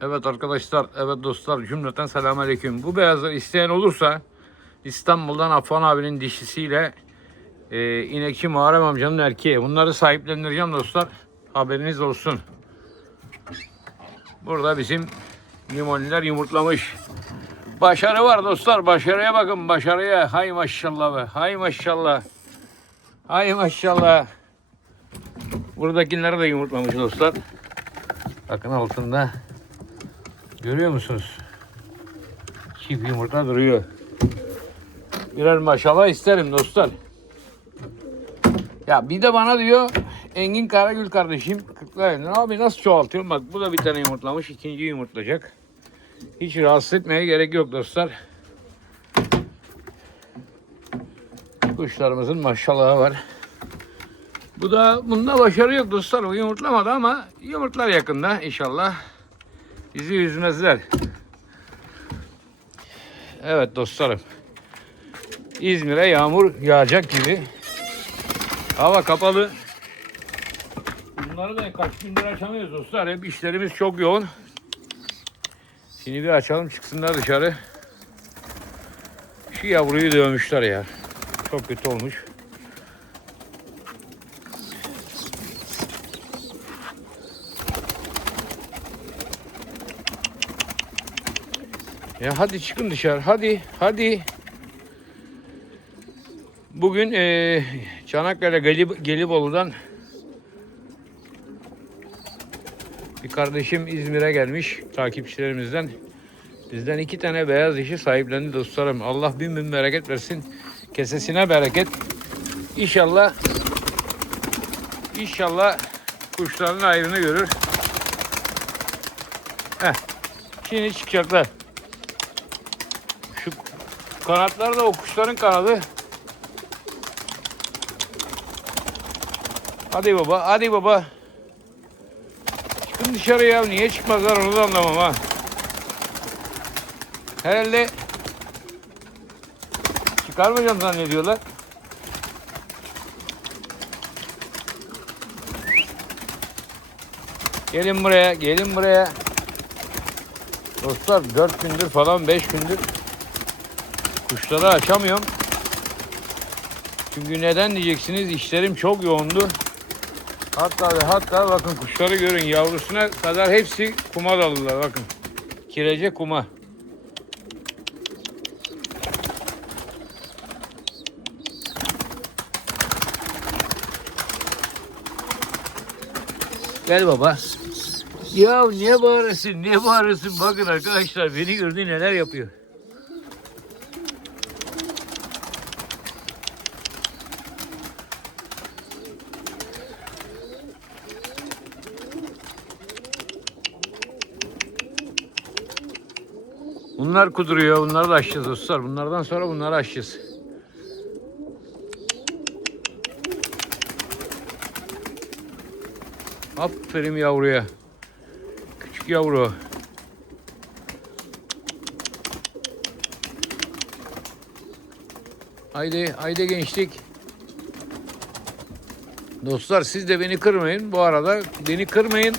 Evet arkadaşlar, evet dostlar cümleten selamünaleyküm. Bu beyazları isteyen olursa İstanbul'dan Affan abinin dişisiyle e, inekçi Muharrem amcanın erkeği. Bunları sahiplendireceğim dostlar. Haberiniz olsun. Burada bizim limoniler yumurtlamış. Başarı var dostlar. Başarıya bakın başarıya. Hay maşallah be. Hay maşallah. Hay maşallah. Buradakileri de yumurtlamış dostlar. Bakın altında. Görüyor musunuz? Çift yumurta duruyor. Birer maşallah isterim dostlar. Ya bir de bana diyor Engin Karagül kardeşim Kırklareli'den abi nasıl çoğaltıyorum? Bak bu da bir tane yumurtlamış. ikinci yumurtlayacak. Hiç rahatsız etmeye gerek yok dostlar. Kuşlarımızın maşallahı var. Bu da bunda başarı yok dostlar. O yumurtlamadı ama yumurtlar yakında inşallah. Bizi üzmezler. Evet dostlarım. İzmir'e yağmur yağacak gibi. Hava kapalı. Bunları da kaç gündür açamıyoruz dostlar. Hep işlerimiz çok yoğun. Şimdi bir açalım çıksınlar dışarı. Şu yavruyu dövmüşler ya. Çok kötü olmuş. Ya hadi çıkın dışarı. Hadi, hadi. Bugün eee Çanakkale Gelib Gelibolu'dan bir kardeşim İzmir'e gelmiş takipçilerimizden. Bizden iki tane beyaz dişi sahiplendi dostlarım. Allah bin bin bereket versin. Kesesine bereket. İnşallah İnşallah kuşların ayrını görür. Heh. Şimdi çıkacaklar. Kanatlar da o kuşların kanadı. Hadi baba, hadi baba. Çıkın dışarı ya. Niye çıkmazlar onu da anlamam ha. Herhalde çıkarmayacağım zannediyorlar. Gelin buraya, gelin buraya. Dostlar 4 gündür falan 5 gündür kuşları açamıyorum. Çünkü neden diyeceksiniz işlerim çok yoğundu. Hatta ve hatta bakın kuşları görün yavrusuna kadar hepsi kuma dalılar bakın. Kirece kuma. Gel baba. Ya niye bağırırsın? Niye bağırırsın? Bakın arkadaşlar beni gördü neler yapıyor. Bunlar kuduruyor. Bunları da açacağız dostlar. Bunlardan sonra bunları açacağız. Aferin yavruya. Küçük yavru. Haydi, haydi gençlik. Dostlar siz de beni kırmayın. Bu arada beni kırmayın.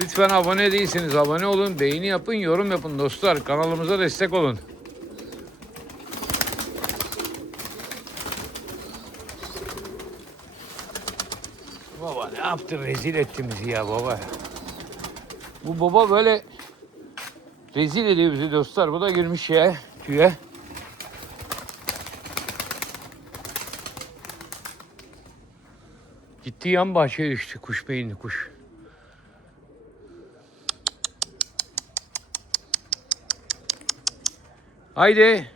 Lütfen abone değilsiniz. Abone olun, beğeni yapın, yorum yapın dostlar. Kanalımıza destek olun. Baba ne yaptın? Rezil ettin bizi ya baba. Bu baba böyle rezil ediyor bizi dostlar. Bu da girmiş ya tüye. Gitti yan bahçeye düştü kuş beyinli kuş. Haydi.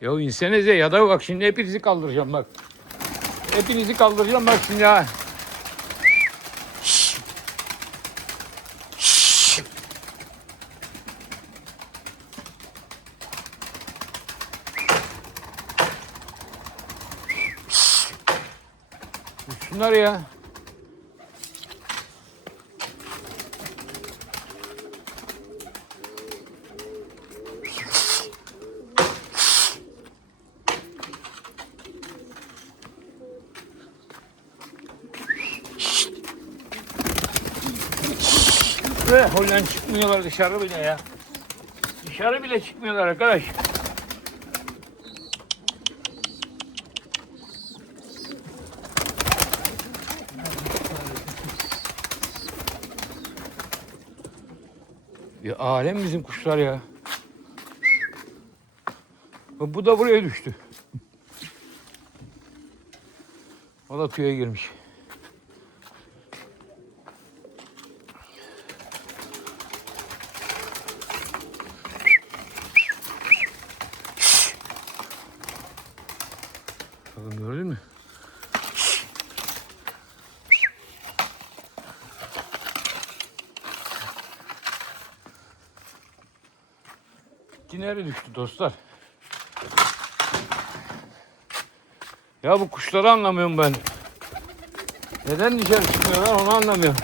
Ya insenize ya da bak şimdi hepinizi kaldıracağım bak. Hepinizi kaldıracağım bak şimdi ha. Şunlar ya. Holland çıkmıyorlar dışarı bile ya. Dışarı bile çıkmıyorlar arkadaş. Ya alem bizim kuşlar ya. Bu da buraya düştü. O da tüye girmiş. Nereye düştü dostlar? Ya bu kuşları anlamıyorum ben. Neden dışarı çıkmıyorlar onu anlamıyorum.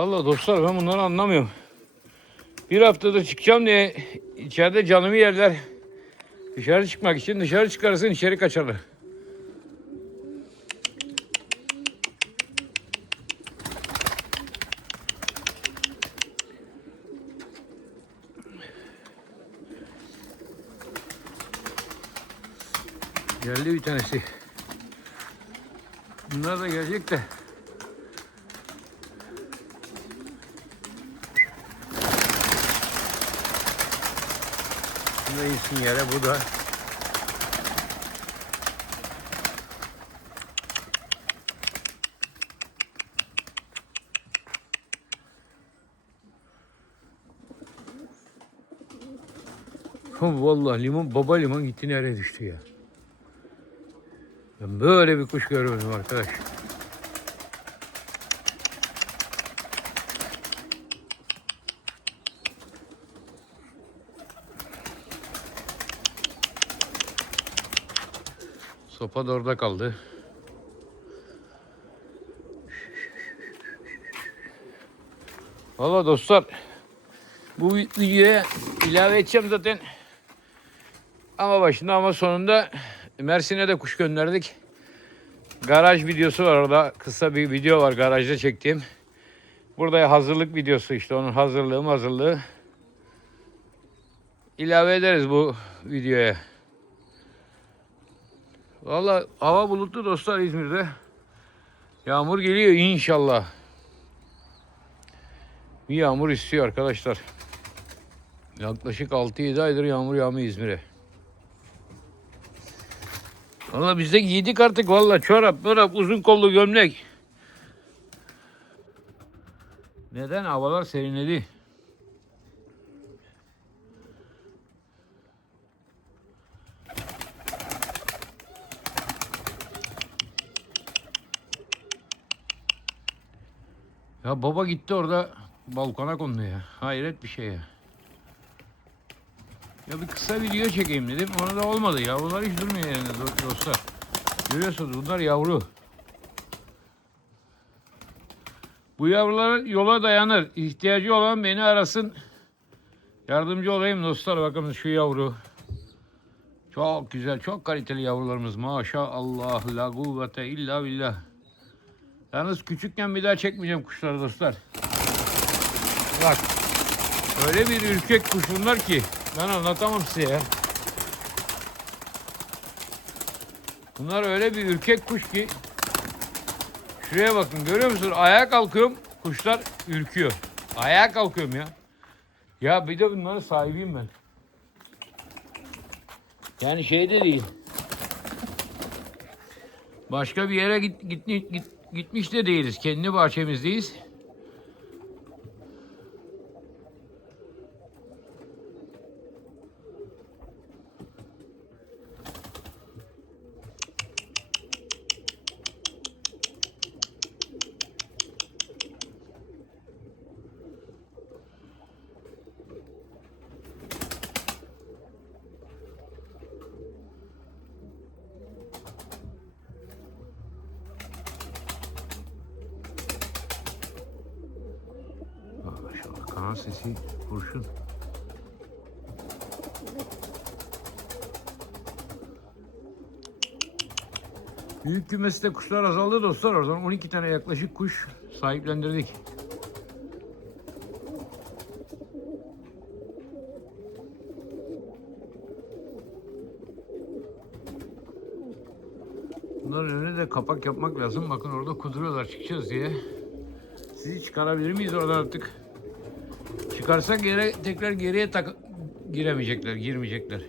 Vallahi dostlar ben bunları anlamıyorum. Bir haftadır çıkacağım diye içeride canımı yerler. Dışarı çıkmak için dışarı çıkarsın içeri kaçarlar. Geldi bir tanesi. Bunlar da gelecek de. Bu da iyisin yere bu da. Vallahi limon baba limon gitti nereye düştü ya. Ben böyle bir kuş görmedim arkadaş. Sopa da orada kaldı. Valla dostlar bu videoya ilave edeceğim zaten. Ama başında ama sonunda Mersin'e de kuş gönderdik. Garaj videosu var orada. Kısa bir video var garajda çektiğim. Burada hazırlık videosu işte onun hazırlığı hazırlığı. İlave ederiz bu videoya. Valla hava bulutlu dostlar İzmir'de. Yağmur geliyor inşallah. Bir yağmur istiyor arkadaşlar. Yaklaşık 6-7 aydır yağmur yağmıyor İzmir'e. Valla biz de giydik artık valla çorap, çorap, uzun kollu gömlek. Neden? Havalar serinledi. Ya baba gitti orada balkona kondu ya. Hayret bir şey ya. Ya bir kısa video çekeyim dedim. Ona da olmadı ya. Bunlar hiç durmuyor yani do- dostlar. Görüyorsunuz bunlar yavru. Bu yavrular yola dayanır. İhtiyacı olan beni arasın. Yardımcı olayım dostlar. Bakın şu yavru. Çok güzel, çok kaliteli yavrularımız. Maşallah la kuvvete illa billah. Yalnız küçükken bir daha çekmeyeceğim kuşları dostlar. Bak. Öyle bir ürkek kuş bunlar ki. Ben anlatamam size ya. Bunlar öyle bir ürkek kuş ki. Şuraya bakın görüyor musunuz? Ayağa kalkıyorum kuşlar ürküyor. Ayağa kalkıyorum ya. Ya bir de bunların sahibiyim ben. Yani şey de değil. Başka bir yere git, git, git, gitmiş de değiliz. Kendi bahçemizdeyiz. Sesi kurşun. Büyük kümeste kuşlar azaldı dostlar. Oradan 12 tane yaklaşık kuş sahiplendirdik. Bunların önüne de kapak yapmak lazım. Bakın orada kuduruyorlar çıkacağız diye. Sizi çıkarabilir miyiz oradan artık? Çıkarsak yere tekrar geriye tak giremeyecekler, girmeyecekler.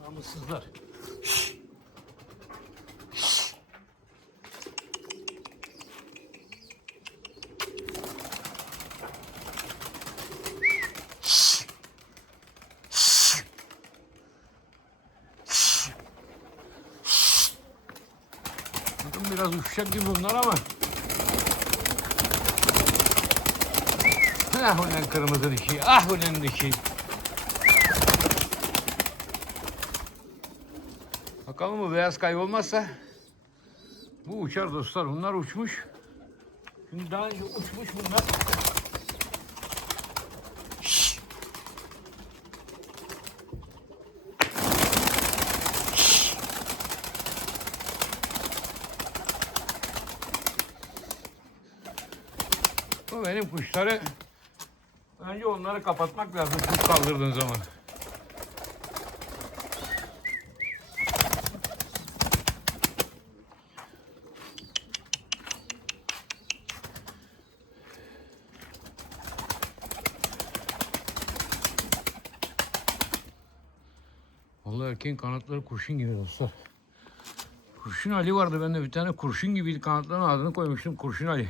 Namussuzlar. Uçacak gibi bunlar ama. Ah ulan kırmızı dişi, ah ulan dişi. Bakalım bu beyaz kaybolmazsa bu uçar dostlar. Bunlar uçmuş. Şimdi daha önce uçmuş bunlar. Bu benim kuşları önce onları kapatmak lazım kuş kaldırdığın zaman. Vallahi erkeğin kanatları kurşun gibi dostlar. Kurşun Ali vardı bende bir tane kurşun gibiydi kanatlarının adını koymuştum Kurşun Ali.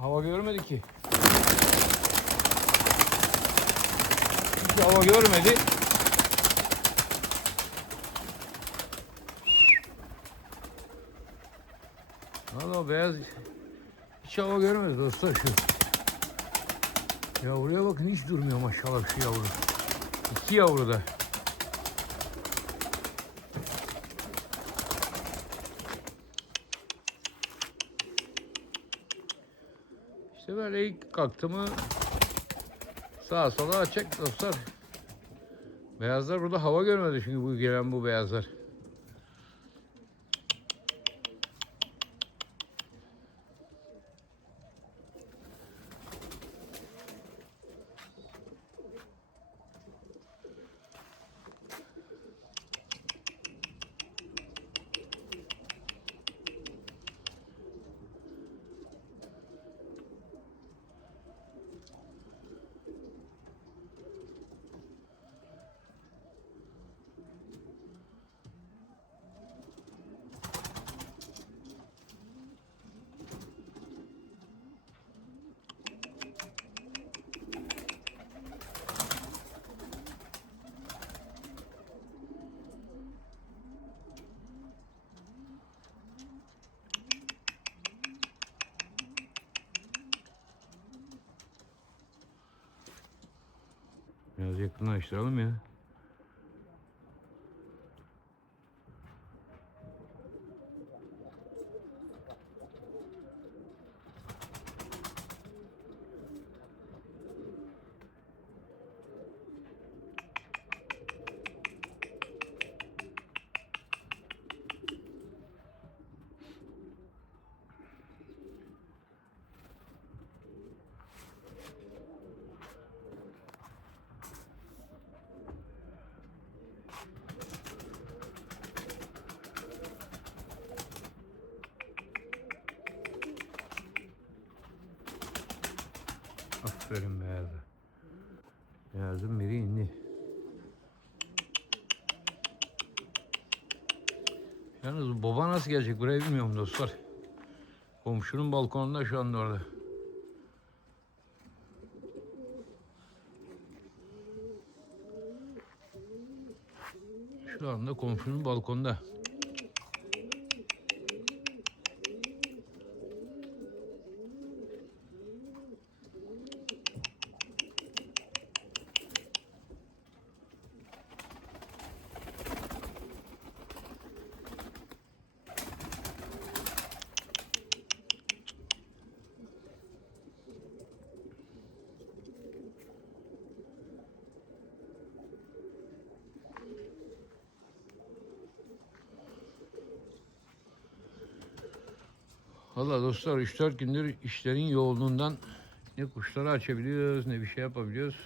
Hava görmedi ki. Hiç hava görmedi. Valla beyaz hiç hava görmedi dostlar şu. Yavruya bakın hiç durmuyor maşallah şu yavru. İki yavru da. İşte böyle ilk kalktı mı sağa sola açacak dostlar. Beyazlar burada hava görmedi çünkü bu gelen bu beyazlar. Biraz yakınlaştıralım ya. Aferin Beyaz'a. Beyaz'ın biri indi. Yalnız baba nasıl gelecek buraya bilmiyorum dostlar. Komşunun balkonunda şu anda orada. Şu anda komşunun balkonda. Valla dostlar 3-4 gündür işlerin yoğunluğundan ne kuşları açabiliyoruz ne bir şey yapabiliyoruz.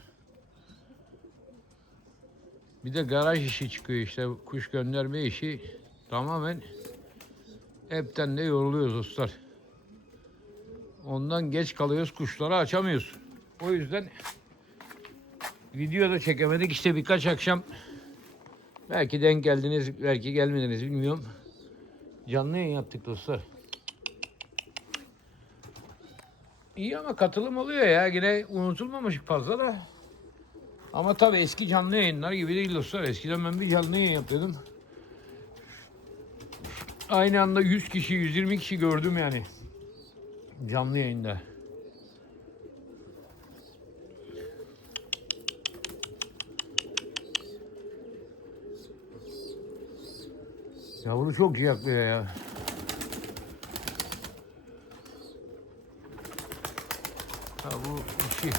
Bir de garaj işi çıkıyor işte kuş gönderme işi tamamen hepten de yoruluyoruz dostlar. Ondan geç kalıyoruz kuşları açamıyoruz. O yüzden video da çekemedik işte birkaç akşam belki denk geldiniz belki gelmediniz bilmiyorum. Canlı yayın yaptık dostlar. İyi ama katılım oluyor ya. Yine unutulmamış fazla da. Ama tabii eski canlı yayınlar gibi değil dostlar. Eskiden ben bir canlı yayın yapıyordum. Aynı anda 100 kişi, 120 kişi gördüm yani. Canlı yayında. Yavru çok ciyaklıyor ya. Ha bu işi.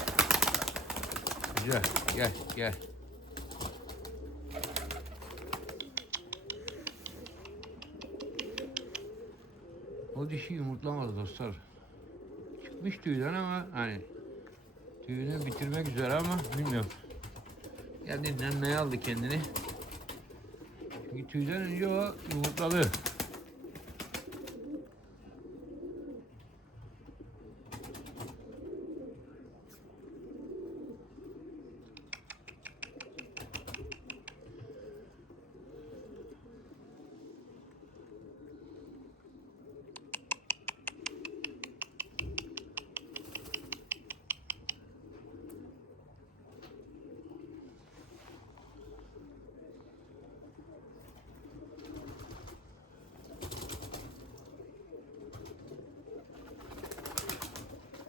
Güzel. Gel gel. O dişi yumurtlamadı dostlar. Çıkmış tüyden ama hani tüyünü bitirmek üzere ama bilmiyorum. Kendinden ne aldı kendini? Çünkü tüyden önce o yumurtladı.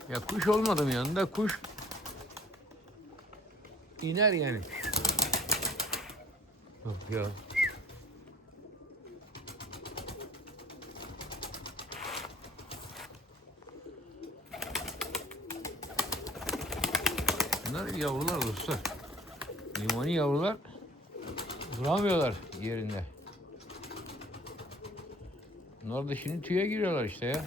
Ya kuş olmadı mı yanında kuş iner yani. Yok ya. Bunlar yavrular dostlar. Limoni yavrular duramıyorlar yerinde. Bunlar da şimdi tüye giriyorlar işte ya.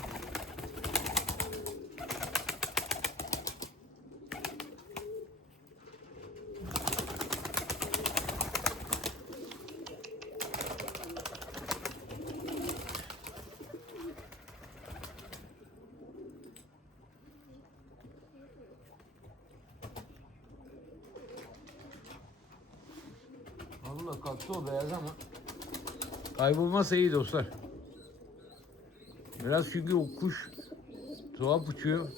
Allah kalktı o beyaz ama kaybolmasa iyi dostlar. Biraz çünkü o kuş tuhaf uçuyor.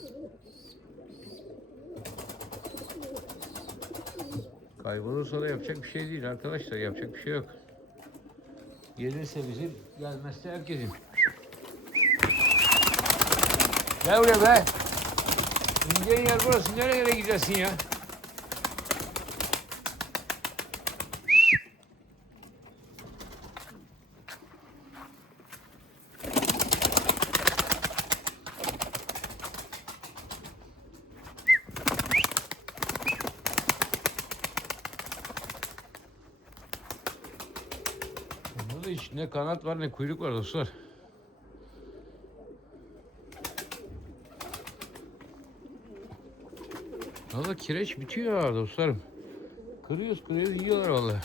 Kaybolursa da yapacak bir şey değil arkadaşlar. Yapacak bir şey yok. Gelirse bizim, gelmezse herkesin. Gel buraya be. İneceğin yer burası. Nereye gidersin ya? Bunda da hiç ne kanat var ne kuyruk var dostlar. Valla kireç bitiyor dostlarım. Kırıyoruz kırıyoruz yiyorlar valla.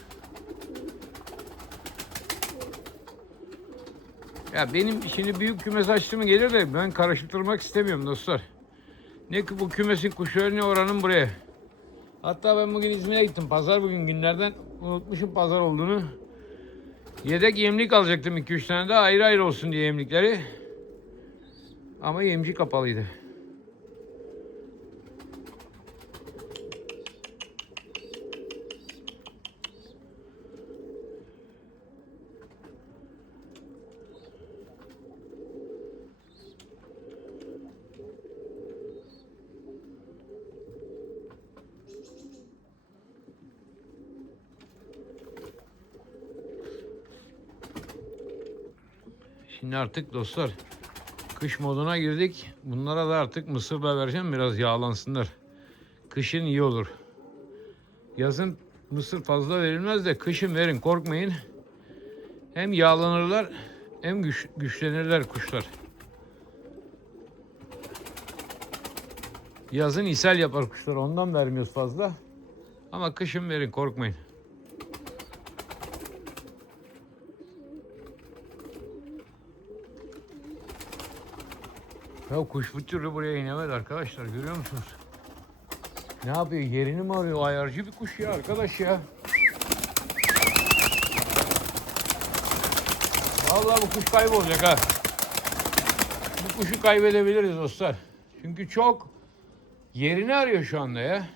Ya benim şimdi büyük kümes açtığımı gelir de ben karıştırmak istemiyorum dostlar. Ne bu kümesin kuşları ne oranın buraya. Hatta ben bugün İzmir'e gittim. Pazar bugün günlerden unutmuşum pazar olduğunu. Yedek yemlik alacaktım 2-3 tane de ayrı ayrı olsun diye yemlikleri. Ama yemci kapalıydı. Şimdi artık dostlar kış moduna girdik. Bunlara da artık mısırla vereceğim biraz yağlansınlar. Kışın iyi olur. Yazın mısır fazla verilmez de kışın verin korkmayın. Hem yağlanırlar hem güç, güçlenirler kuşlar. Yazın ishal yapar kuşlar ondan vermiyoruz fazla. Ama kışın verin korkmayın. Ya kuş bir türlü buraya inemedi arkadaşlar görüyor musunuz? Ne yapıyor yerini mi arıyor? Ayarcı bir kuş ya arkadaş ya. Vallahi bu kuş kaybolacak ha. Bu kuşu kaybedebiliriz dostlar. Çünkü çok yerini arıyor şu anda ya.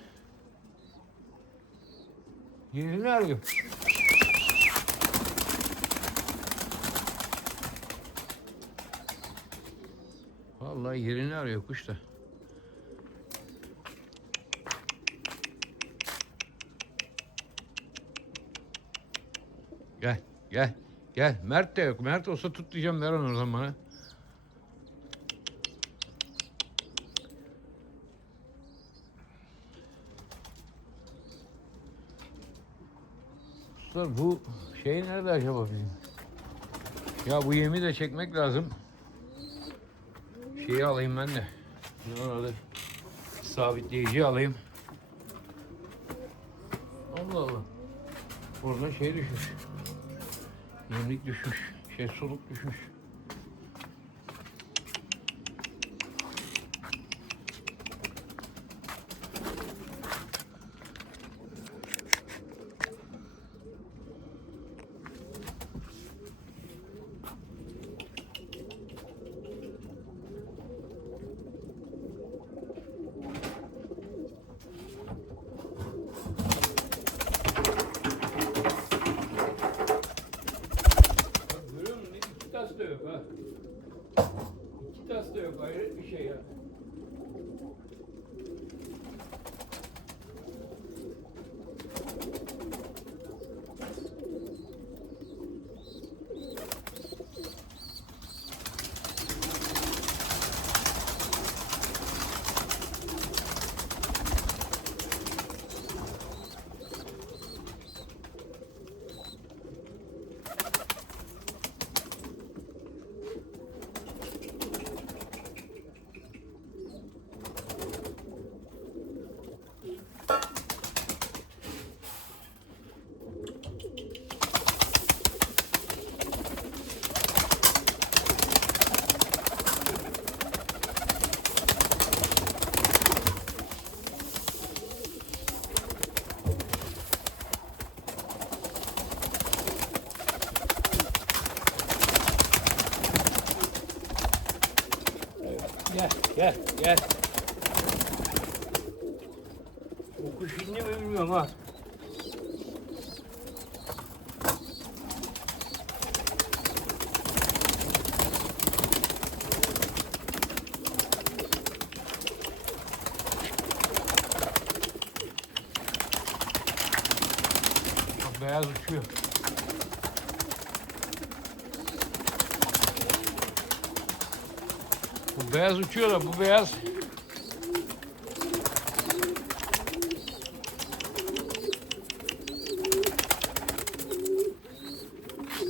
Yerini arıyor. Vallahi yerini arıyor kuş da. Gel, gel, gel. Mert de yok. Mert olsa tut diyeceğim ver onu oradan bana. Dostlar bu şey nerede acaba bizim? Ya bu yemi de çekmek lazım. Şeyi alayım ben de. Ne orada? Sabitleyici alayım. Allah Allah. Burada şey düşmüş. Yemlik düşmüş. Şey suluk düşmüş. Uçuyor. Bu beyaz uçuyor da bu beyaz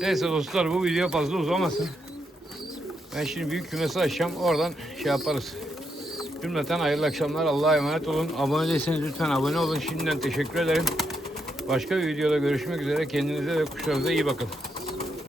Neyse dostlar bu video fazla uzamasın. Ben şimdi büyük kümesi açacağım. Oradan şey yaparız. Cümleten hayırlı akşamlar. Allah'a emanet olun. Abone değilseniz lütfen abone olun. Şimdiden teşekkür ederim. Başka bir videoda görüşmek üzere. Kendinize ve kuşlarınıza iyi bakın.